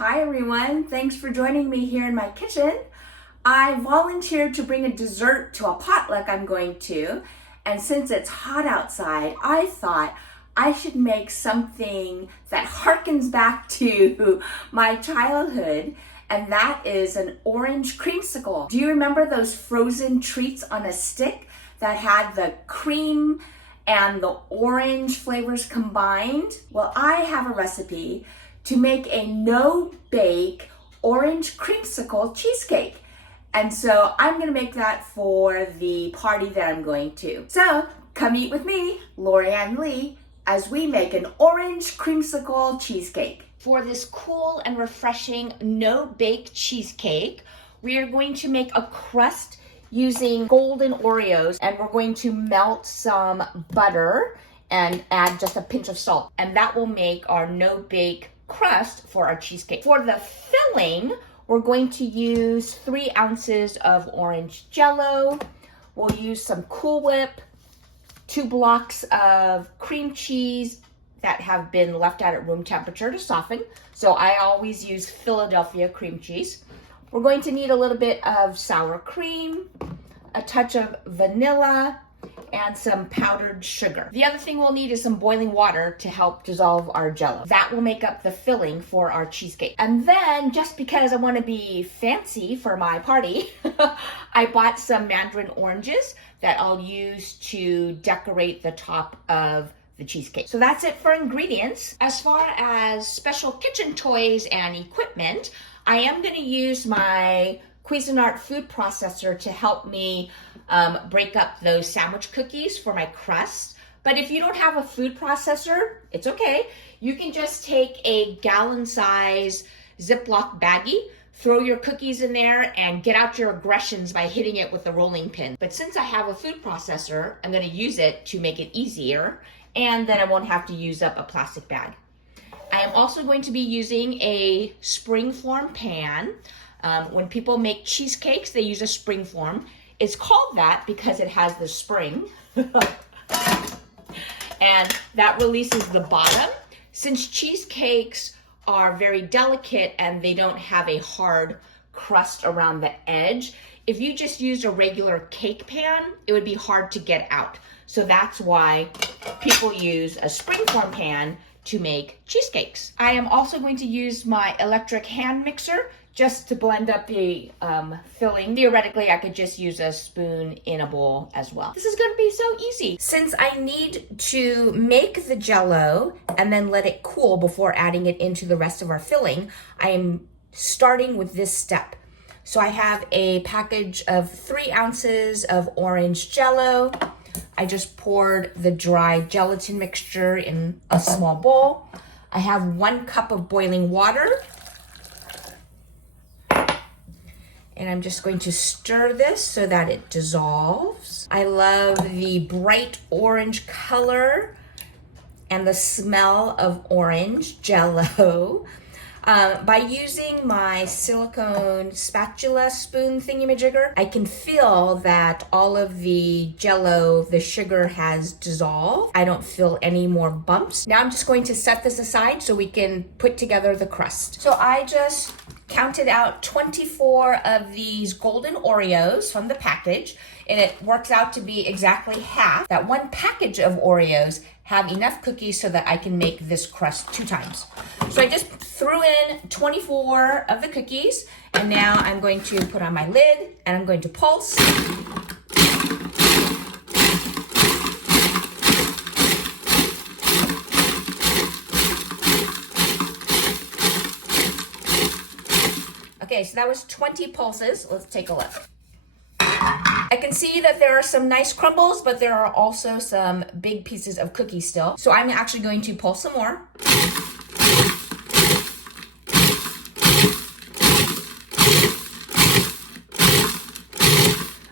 Hi everyone, thanks for joining me here in my kitchen. I volunteered to bring a dessert to a potluck I'm going to, and since it's hot outside, I thought I should make something that harkens back to my childhood, and that is an orange creamsicle. Do you remember those frozen treats on a stick that had the cream and the orange flavors combined? Well, I have a recipe to make a no-bake orange creamsicle cheesecake. And so I'm gonna make that for the party that I'm going to. So come eat with me, Lorianne Lee, as we make an orange creamsicle cheesecake. For this cool and refreshing no-bake cheesecake, we are going to make a crust using golden Oreos, and we're going to melt some butter and add just a pinch of salt. And that will make our no-bake crust for our cheesecake. For the filling, we're going to use 3 ounces of orange Jello. We'll use some Cool Whip, 2 blocks of cream cheese that have been left out at room temperature to soften. So I always use Philadelphia cream cheese. We're going to need a little bit of sour cream, a touch of vanilla, and some powdered sugar. The other thing we'll need is some boiling water to help dissolve our Jello. That will make up the filling for our cheesecake. And then, just because I want to be fancy for my party, I bought some mandarin oranges that I'll use to decorate the top of the cheesecake. So that's it for ingredients. As far as special kitchen toys and equipment, I am going to use my Cuisinart food processor to help me break up those sandwich cookies for my crust. But if you don't have a food processor, it's okay. You can just take a gallon size Ziploc baggie, throw your cookies in there, and get out your aggressions by hitting it with a rolling pin. But since I have a food processor, I'm going to use it to make it easier, and then I won't have to use up a plastic bag. I am also going to be using a springform pan. When people make cheesecakes, they use a springform. It's called that because it has the spring. And that releases the bottom. Since cheesecakes are very delicate and they don't have a hard crust around the edge, if you just used a regular cake pan, it would be hard to get out. So that's why people use a springform pan to make cheesecakes. I am also going to use my electric hand mixer just to blend up the filling. Theoretically, I could just use a spoon in a bowl as well. This is gonna be so easy. Since I need to make the Jello and then let it cool before adding it into the rest of our filling, I am starting with this step. So I have a package of 3 ounces of orange Jello. I just poured the dry gelatin mixture in a small bowl. I have 1 cup of boiling water. And I'm just going to stir this so that it dissolves. I love the bright orange color and the smell of orange Jello. By using my silicone spatula spoon thingamajigger, I can feel that all of the Jello, the sugar has dissolved. I don't feel any more bumps. Now I'm just going to set this aside so we can put together the crust. So I just counted out 24 of these golden Oreos from the package, and it works out to be exactly half. That 1 package of Oreos have enough cookies so that I can make this crust 2 times. So I just threw in 24 of the cookies, and now I'm going to put on my lid and I'm going to pulse. Okay, so that was 20 pulses. Let's take a look. I can see that there are some nice crumbles, but there are also some big pieces of cookie still. So I'm actually going to pulse some more.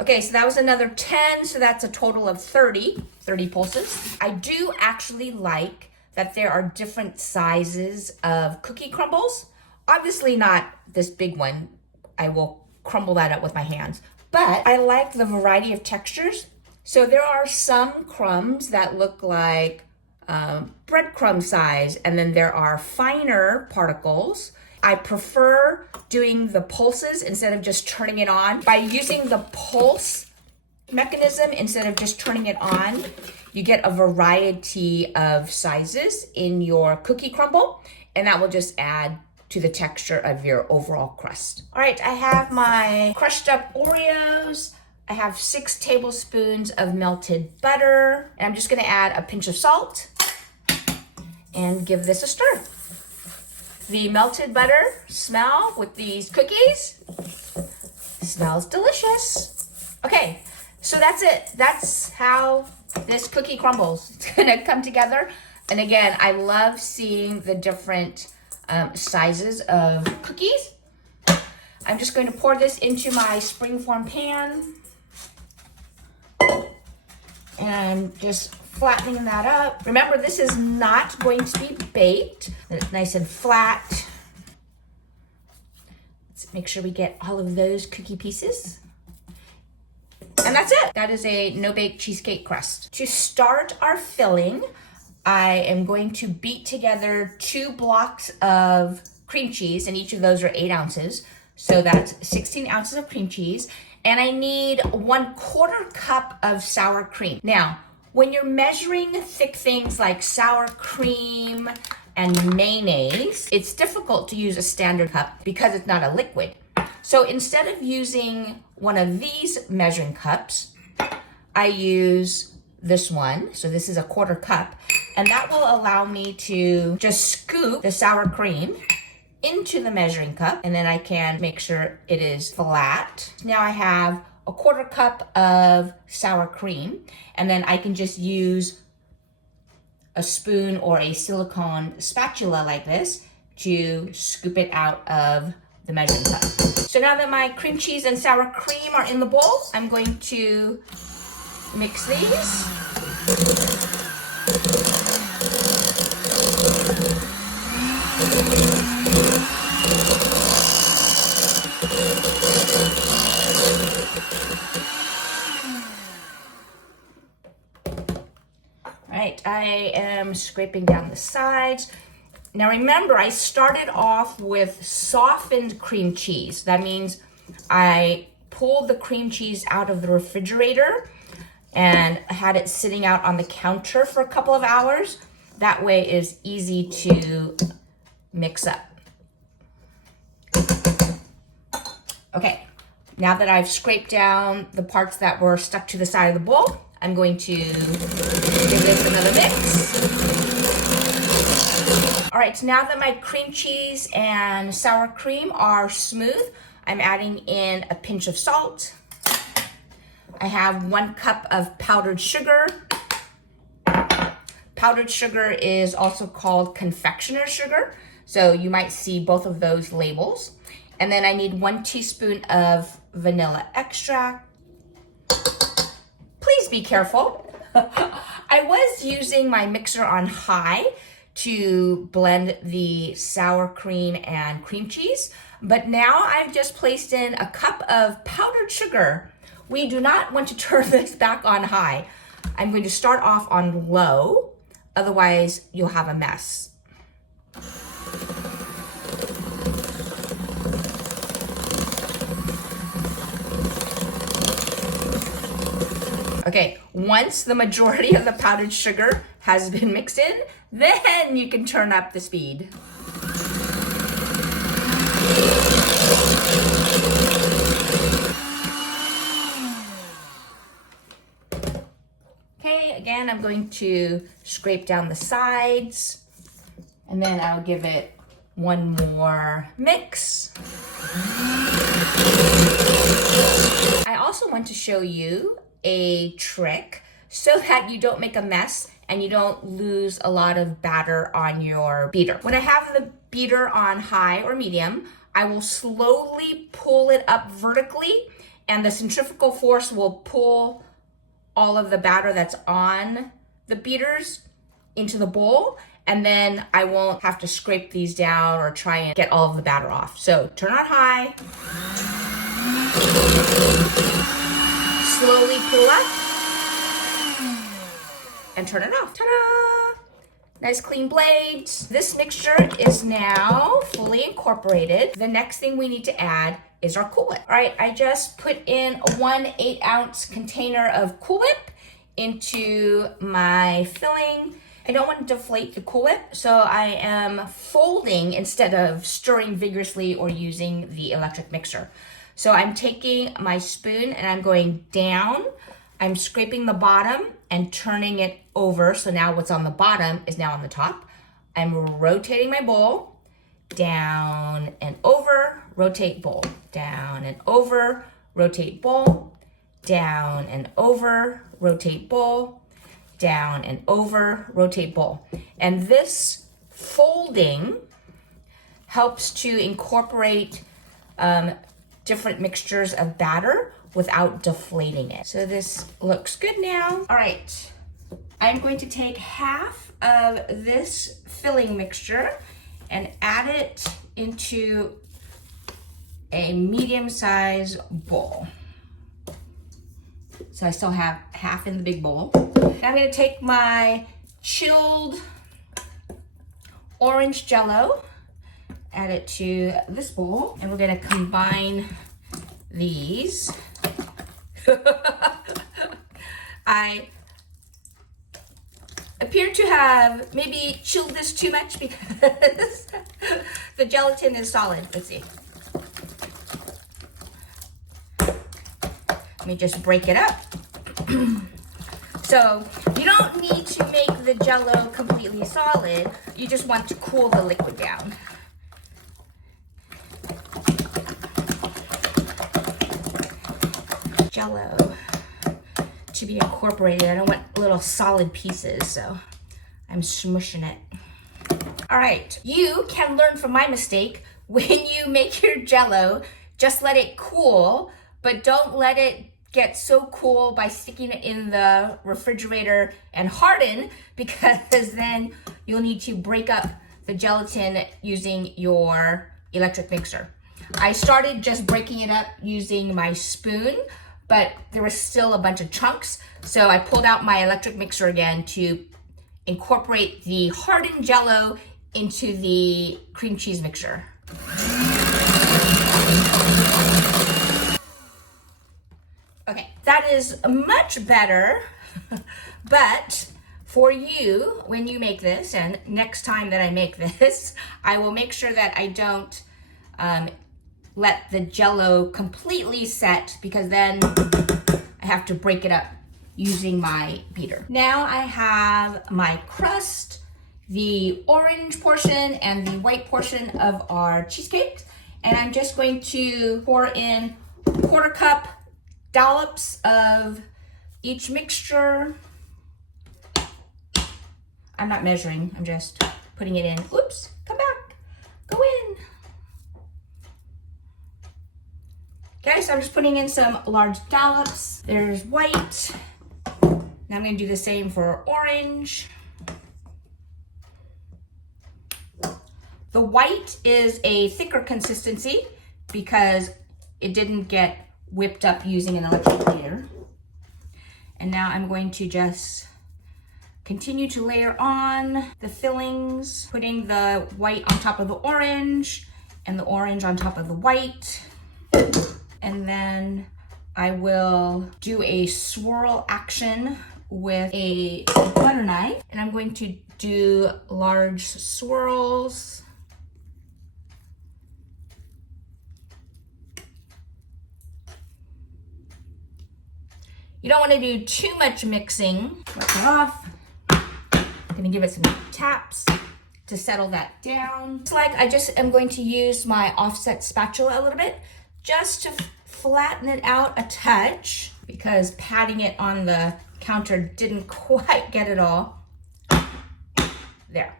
Okay, so that was another 10, so that's a total of 30 pulses. I do actually like that there are different sizes of cookie crumbles. Obviously not this big one. I will crumble that up with my hands. But I like the variety of textures. So there are some crumbs that look like breadcrumb size, and then there are finer particles, I prefer doing the pulses instead of just turning it on. By using the pulse mechanism instead of just turning it on, you get a variety of sizes in your cookie crumble, and that will just add to the texture of your overall crust. All right, I have my crushed up Oreos. I have 6 tablespoons of melted butter, and I'm just gonna add a pinch of salt and give this a stir. The melted butter smell with these cookies smells delicious. Okay, so that's it. That's how this cookie crumbles. It's gonna come together. And again, I love seeing the different sizes of cookies. I'm just going to pour this into my springform pan. And I'm just flattening that up. Remember, this is not going to be baked. It's nice and flat. Let's make sure we get all of those cookie pieces. And that's it. That is a no-bake cheesecake crust. To start our filling, I am going to beat together 2 blocks of cream cheese, and each of those are 8 ounces. So that's 16 ounces of cream cheese. And I need 1/4 cup of sour cream. Now, when you're measuring thick things like sour cream and mayonnaise, it's difficult to use a standard cup because it's not a liquid. So instead of using one of these measuring cups, I use this one. So this is a 1/4 cup, and that will allow me to just scoop the sour cream into the measuring cup, and then I can make sure it is flat. Now I have a 1/4 cup of sour cream, and then I can just use a spoon or a silicone spatula like this to scoop it out of the measuring cup. So now that my cream cheese and sour cream are in the bowl, I'm going to mix these. Right, I am scraping down the sides. Now remember, I started off with softened cream cheese. That means I pulled the cream cheese out of the refrigerator and had it sitting out on the counter for a couple of hours. That way it is easy to mix up. Okay, now that I've scraped down the parts that were stuck to the side of the bowl, I'm going to give this another mix. All right, so now that my cream cheese and sour cream are smooth, I'm adding in a pinch of salt. I have 1 cup of powdered sugar. Powdered sugar is also called confectioner sugar, so you might see both of those labels. And then I need 1 teaspoon of vanilla extract. Please be careful. I was using my mixer on high to blend the sour cream and cream cheese, but now I've just placed in a cup of powdered sugar. We do not want to turn this back on high. I'm going to start off on low, otherwise you'll have a mess. Okay, once the majority of the powdered sugar has been mixed in, then you can turn up the speed. Okay, again, I'm going to scrape down the sides, and then I'll give it 1 more mix. I also want to show you a trick so that you don't make a mess and you don't lose a lot of batter on your beater. When I have the beater on high or medium, I will slowly pull it up vertically, and the centrifugal force will pull all of the batter that's on the beaters into the bowl, and then I won't have to scrape these down or try and get all of the batter off. So turn on high. Slowly pull up and turn it off. Ta-da! Nice clean blade. This mixture is now fully incorporated. The next thing we need to add is our Cool Whip. All right, I just put in a 1 8-ounce container of Cool Whip into my filling. I don't want to deflate the Cool Whip, so I am folding instead of stirring vigorously or using the electric mixer. So I'm taking my spoon and I'm going down. I'm scraping the bottom and turning it over. So now what's on the bottom is now on the top. I'm rotating my bowl down and over, rotate bowl, down and over, rotate bowl, down and over, rotate bowl, down and over, rotate bowl. And this folding helps to incorporate different mixtures of batter without deflating it. So this looks good now. All right, I'm going to take half of this filling mixture and add it into a medium-sized bowl. So I still have half in the big bowl. Now I'm gonna take my chilled orange Jello, add it to this bowl, and we're gonna combine these. I appear to have maybe chilled this too much because the gelatin is solid. Let's see. Let me just break it up. So you don't need to make the Jello completely solid. You just want to cool the liquid down. Jello to be incorporated. I don't want little solid pieces, so I'm smooshing it. All right, you can learn from my mistake. When you make your Jello, just let it cool, but don't let it get so cool by sticking it in the refrigerator and harden, because then you'll need to break up the gelatin using your electric mixer. I started just breaking it up using my spoon, but there was still a bunch of chunks, so I pulled out my electric mixer again to incorporate the hardened Jello into the cream cheese mixer. Okay, that is much better, but for you, when you make this, and next time that I make this, I will make sure that I don't let the Jello completely set, because then I have to break it up using my beater. Now I have my crust, the orange portion and the white portion of our cheesecake, and I'm just going to pour in 1/4 cup dollops of each mixture. I'm not measuring, I'm just putting it in. Oops, come back, go in. Okay, so I'm just putting in some large dollops. There's white. Now I'm gonna do the same for orange. The white is a thicker consistency because it didn't get whipped up using an electric beater. And now I'm going to just continue to layer on the fillings, putting the white on top of the orange and the orange on top of the white. And then I will do a swirl action with a butter knife, and I'm going to do large swirls. You don't want to do too much mixing. Wipe it off. I'm gonna give it some taps to settle that down. It's like I just am going to use my offset spatula a little bit just to flatten it out a touch, because patting it on the counter didn't quite get it all. There.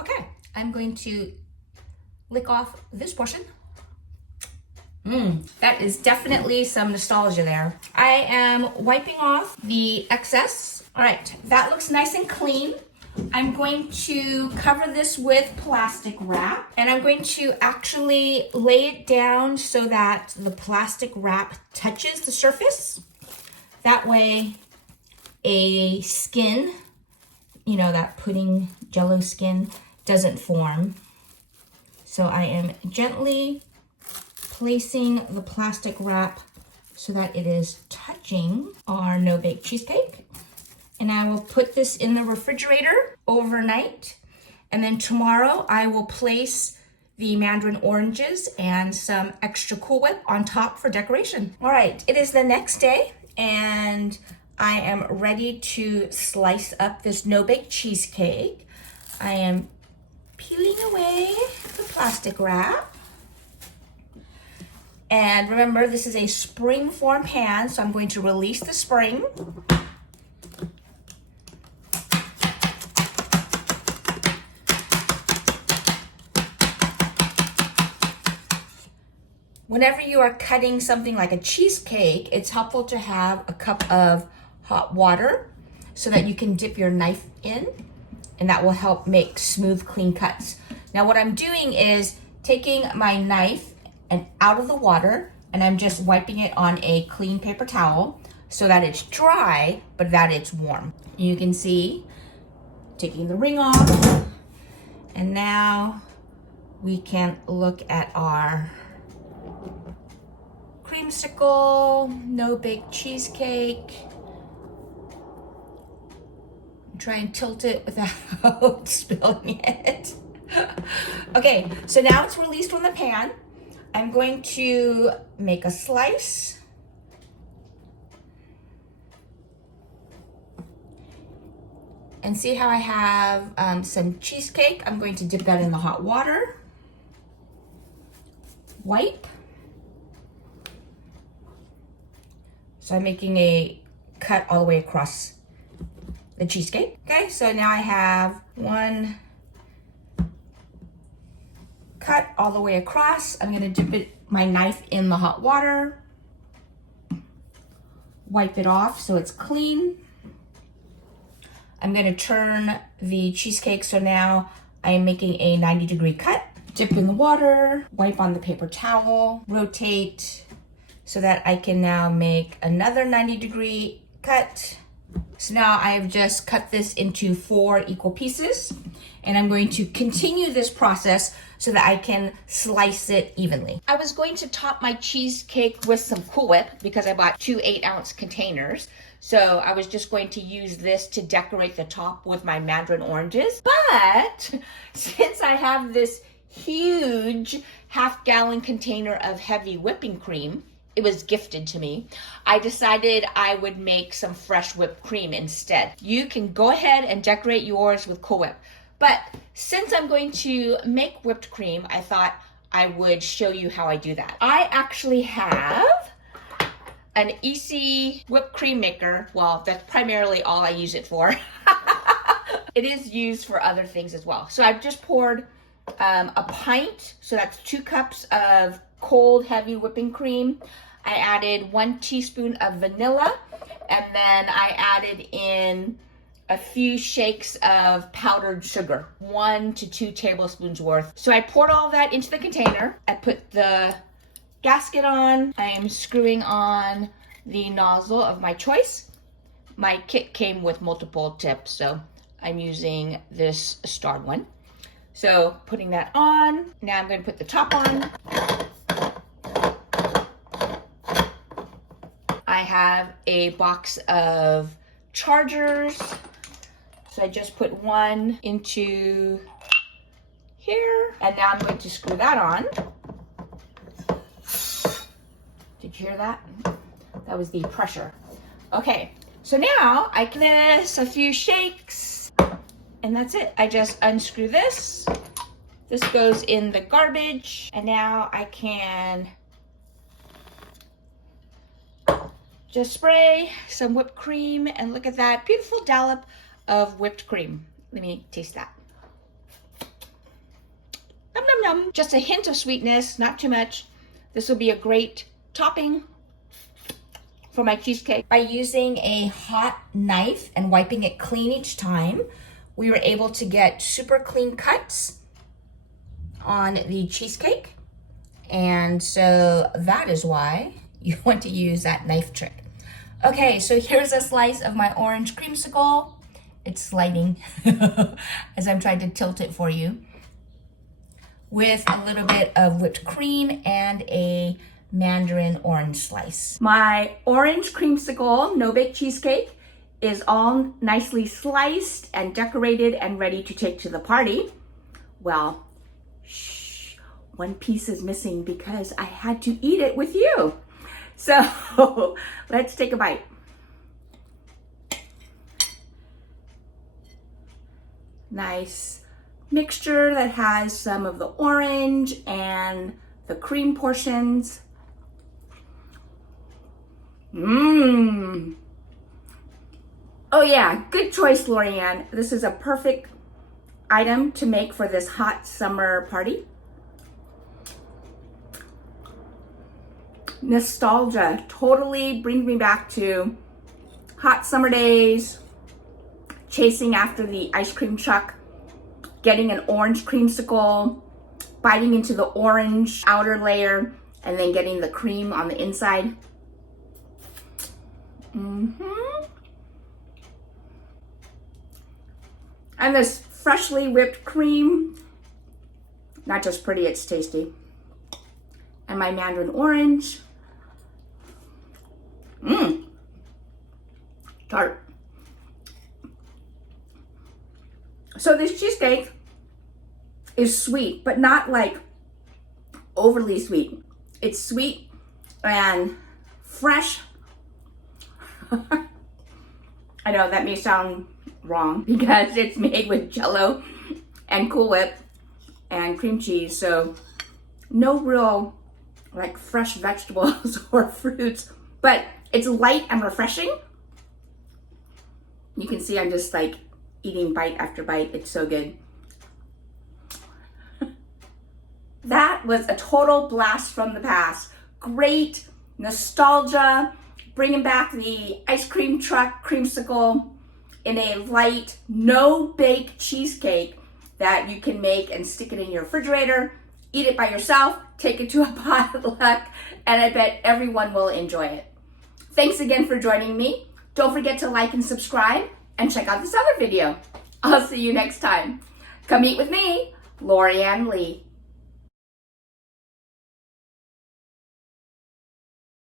Okay, I'm going to lick off this portion. That is definitely some nostalgia there. I am wiping off the excess. All right, that looks nice and clean. I'm going to cover this with plastic wrap, and I'm going to actually lay it down so that the plastic wrap touches the surface. That way a skin you know, that pudding Jello skin doesn't form. So I am gently placing the plastic wrap so that it is touching our no-bake cheesecake. And I will put this in the refrigerator overnight. And then tomorrow I will place the mandarin oranges and some extra Cool Whip on top for decoration. All right, it is the next day and I am ready to slice up this no-bake cheesecake. I am peeling away the plastic wrap. And remember, this is a spring form pan, so I'm going to release the spring. Whenever you are cutting something like a cheesecake, it's helpful to have a cup of hot water so that you can dip your knife in, and that will help make smooth, clean cuts. Now what I'm doing is taking my knife and out of the water, and I'm just wiping it on a clean paper towel so that it's dry, but that it's warm. You can see, taking the ring off, and now we can look at our creamsicle no-bake cheesecake. Try and tilt it without spilling it. Okay, so now it's released from the pan. I'm going to make a slice. And see how I have some cheesecake? I'm going to dip that in the hot water. Wipe. So I'm making a cut all the way across the cheesecake. Okay, so now I have one cut all the way across. I'm gonna dip my knife in the hot water, wipe it off so it's clean. I'm gonna turn the cheesecake, so now I'm making a 90-degree cut. Dip in the water, wipe on the paper towel, rotate so that I can now make another 90-degree cut. So now I have just cut this into 4 equal pieces, and I'm going to continue this process so that I can slice it evenly. I was going to top my cheesecake with some Cool Whip because I bought 2 8-ounce containers. So I was just going to use this to decorate the top with my mandarin oranges. But since I have this huge half-gallon container of heavy whipping cream, it was gifted to me, I decided I would make some fresh whipped cream instead. You can go ahead and decorate yours with Cool Whip. But since I'm going to make whipped cream, I thought I would show you how I do that. I actually have an easy whipped cream maker. Well, that's primarily all I use it for. It is used for other things as well. So I've just poured a pint, so that's 2 cups of cold, heavy whipping cream. I added 1 teaspoon of vanilla, and then I added in a few shakes of powdered sugar, 1 to 2 tablespoons worth. So I poured all that into the container. I put the gasket on. I am screwing on the nozzle of my choice. My kit came with multiple tips, so I'm using this starred one. So putting that on. Now I'm going to put the top on. I have a box of chargers. So I just put one into here, and now I'm going to screw that on. Did you hear that? That was the pressure. Okay, so now I give this a few shakes, and that's it. I just unscrew this. This goes in the garbage, and now I can just spray some whipped cream, and look at that beautiful dollop of whipped cream. Let me taste that. Nom nom nom. Just a hint of sweetness, not too much. This will be a great topping for my cheesecake. By using a hot knife and wiping it clean each time, we were able to get super clean cuts on the cheesecake. And so that is why you want to use that knife trick. Okay, so here's a slice of my orange creamsicle. It's sliding as I'm trying to tilt it for you. With a little bit of whipped cream and a mandarin orange slice. My orange creamsicle no-bake cheesecake is all nicely sliced and decorated and ready to take to the party. Well, shh, one piece is missing because I had to eat it with you. So let's take a bite. Nice mixture that has some of the orange and the cream portions. Mmm. Oh yeah, good choice, Lorianne. This is a perfect item to make for this hot summer party. Nostalgia totally brings me back to hot summer days, chasing after the ice cream truck, getting an orange creamsicle, biting into the orange outer layer, and then getting the cream on the inside. And this freshly whipped cream, not just pretty, it's tasty. And my mandarin orange. Tart. So this cheesecake is sweet, but not like overly sweet. It's sweet and fresh. I know that may sound wrong because it's made with Jello and Cool Whip and cream cheese, so no real like fresh vegetables or fruits, but it's light and refreshing. You can see I'm just like eating bite after bite. It's so good. That was a total blast from the past. Great nostalgia, bringing back the ice cream truck creamsicle in a light, no-bake cheesecake that you can make and stick it in your refrigerator, eat it by yourself, take it to a potluck, and I bet everyone will enjoy it. Thanks again for joining me. Don't forget to like and subscribe and check out this other video. I'll see you next time. Come eat with me, Lorianne Lee.